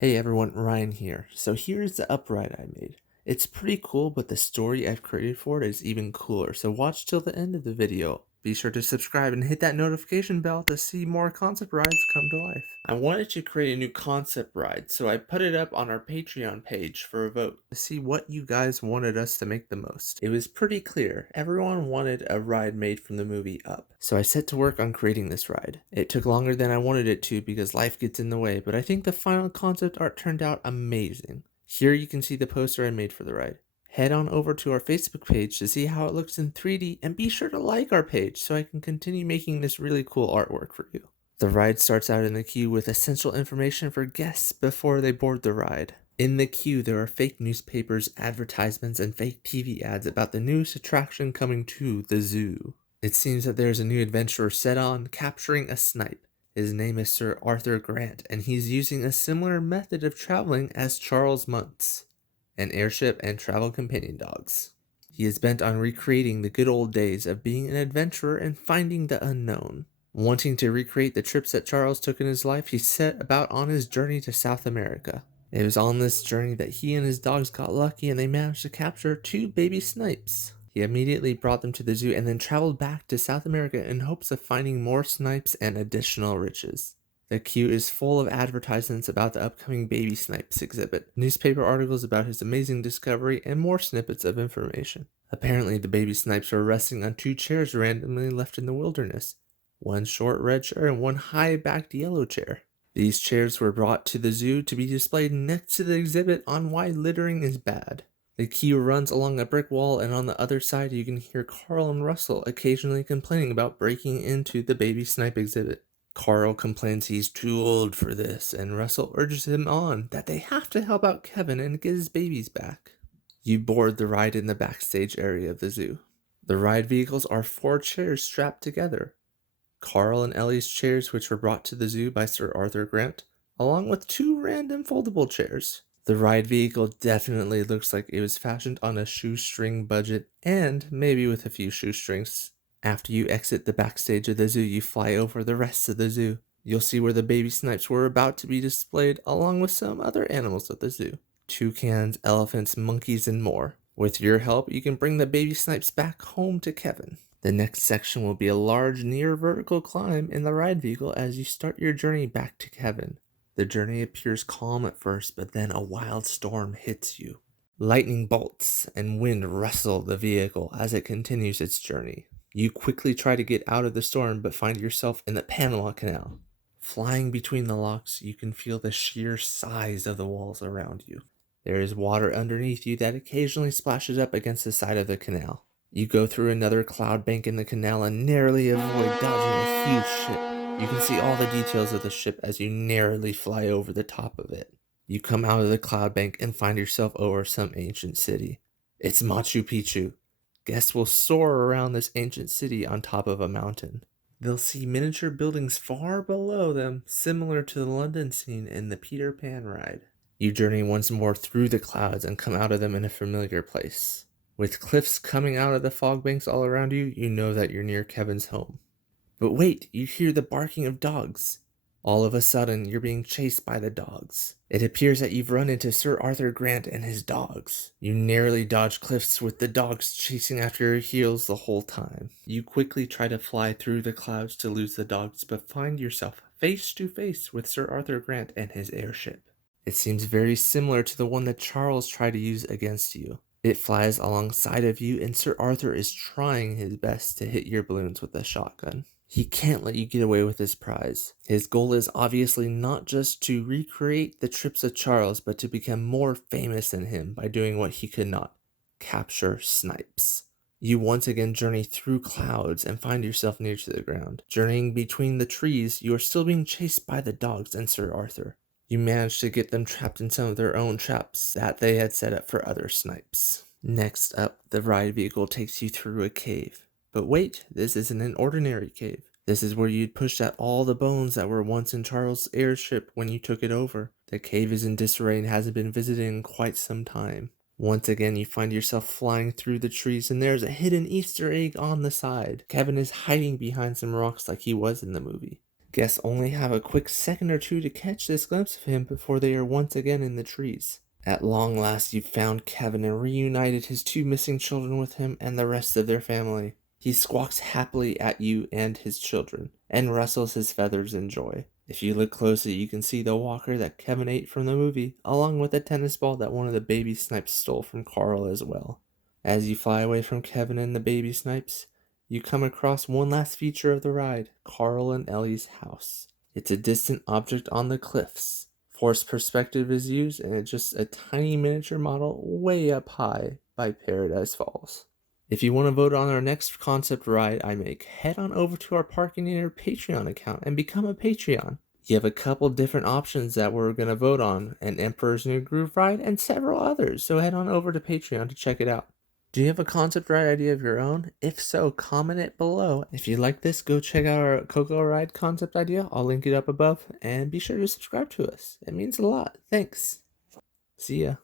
Hey everyone, Ryan here. So here's the upright I made. It's pretty cool, but the story I've created for it is even cooler, so watch till the end of the video. Be sure to subscribe and hit that notification bell to see more concept rides come to life. I wanted to create a new concept ride, so I put it up on our Patreon page for a vote to see what you guys wanted us to make the most. It was pretty clear. Everyone wanted a ride made from the movie Up. So I set to work on creating this ride. It took longer than I wanted it to because life gets in the way, but I think the final concept art turned out amazing. Here you can see the poster I made for the ride. Head on over to our Facebook page to see how it looks in 3D, and be sure to like our page so I can continue making this really cool artwork for you. The ride starts out in the queue with essential information for guests before they board the ride. In the queue, there are fake newspapers, advertisements, and fake TV ads about the newest attraction coming to the zoo. It seems that there's a new adventurer set on capturing a snipe. His name is Sir Arthur Grant, and he's using a similar method of traveling as Charles Muntz, an airship and travel companion dogs. He is bent on recreating the good old days of being an adventurer and finding the unknown. Wanting to recreate the trips that Charles took in his life, he set about on his journey to South America. It was on this journey that he and his dogs got lucky and they managed to capture 2 baby snipes. He immediately brought them to the zoo and then traveled back to South America in hopes of finding more snipes and additional riches. The queue is full of advertisements about the upcoming baby snipes exhibit, newspaper articles about his amazing discovery, and more snippets of information. Apparently, the baby snipes are resting on 2 chairs randomly left in the wilderness. One short red chair and one high-backed yellow chair. These chairs were brought to the zoo to be displayed next to the exhibit on why littering is bad. The queue runs along a brick wall, and on the other side you can hear Carl and Russell occasionally complaining about breaking into the baby snipe exhibit. Carl complains he's too old for this, and Russell urges him on that they have to help out Kevin and get his babies back. You board the ride in the backstage area of the zoo. The ride vehicles are 4 chairs strapped together. Carl and Ellis' chairs, which were brought to the zoo by Sir Arthur Grant, along with 2 random foldable chairs. The ride vehicle definitely looks like it was fashioned on a shoestring budget, and maybe with a few shoestrings. After you exit the backstage of the zoo, you fly over the rest of the zoo. You'll see where the baby snipes were about to be displayed, along with some other animals at the zoo. Toucans, elephants, monkeys, and more. With your help, you can bring the baby snipes back home to Kevin. The next section will be a large near vertical climb in the ride vehicle as you start your journey back to Kevin. The journey appears calm at first, but then a wild storm hits you. Lightning bolts and wind rustle the vehicle as it continues its journey. You quickly try to get out of the storm, but find yourself in the Panama Canal. Flying between the locks, you can feel the sheer size of the walls around you. There is water underneath you that occasionally splashes up against the side of the canal. You go through another cloud bank in the canal and narrowly avoid dodging a huge ship. You can see all the details of the ship as you narrowly fly over the top of it. You come out of the cloud bank and find yourself over some ancient city. It's Machu Picchu. Guests will soar around this ancient city on top of a mountain. They'll see miniature buildings far below them, similar to the London scene in the Peter Pan ride. You journey once more through the clouds and come out of them in a familiar place. With cliffs coming out of the fog banks all around you, you know that you're near Kevin's home. But wait, you hear the barking of dogs. All of a sudden, you're being chased by the dogs. It appears that you've run into Sir Arthur Grant and his dogs. You narrowly dodge cliffs with the dogs chasing after your heels the whole time. You quickly try to fly through the clouds to lose the dogs, but find yourself face to face with Sir Arthur Grant and his airship. It seems very similar to the one that Charles tried to use against you. It flies alongside of you, and Sir Arthur is trying his best to hit your balloons with a shotgun. He can't let you get away with his prize. His goal is obviously not just to recreate the trips of Charles, but to become more famous than him by doing what he could not: capture snipes. You once again journey through clouds and find yourself near to the ground. Journeying between the trees, you are still being chased by the dogs and Sir Arthur. You manage to get them trapped in some of their own traps that they had set up for other snipes. Next up, the ride vehicle takes you through a cave. But wait, this isn't an ordinary cave. This is where you'd pushed out all the bones that were once in Charles' airship when you took it over. The cave is in disarray and hasn't been visited in quite some time. Once again, you find yourself flying through the trees, and there's a hidden Easter egg on the side. Kevin is hiding behind some rocks like he was in the movie. Guests only have a quick second or two to catch this glimpse of him before they are once again in the trees. At long last, you've found Kevin and reunited his two missing children with him and the rest of their family. He squawks happily at you and his children, and rustles his feathers in joy. If you look closely, you can see the walker that Kevin ate from the movie, along with the tennis ball that one of the baby snipes stole from Carl as well. As you fly away from Kevin and the baby snipes, you come across one last feature of the ride, Carl and Ellie's house. It's a distant object on the cliffs. Forced perspective is used, and it's just a tiny miniature model way up high by Paradise Falls. If you want to vote on our next concept ride I make, head on over to our Parkineer Patreon account and become a Patreon. You have a couple different options that we're going to vote on, an Emperor's New Groove ride and several others, so head on over to Patreon to check it out. Do you have a concept ride idea of your own? If so, comment it below. If you like this, go check out our Coco ride concept idea. I'll link it up above, and be sure to subscribe to us. It means a lot. Thanks. See ya.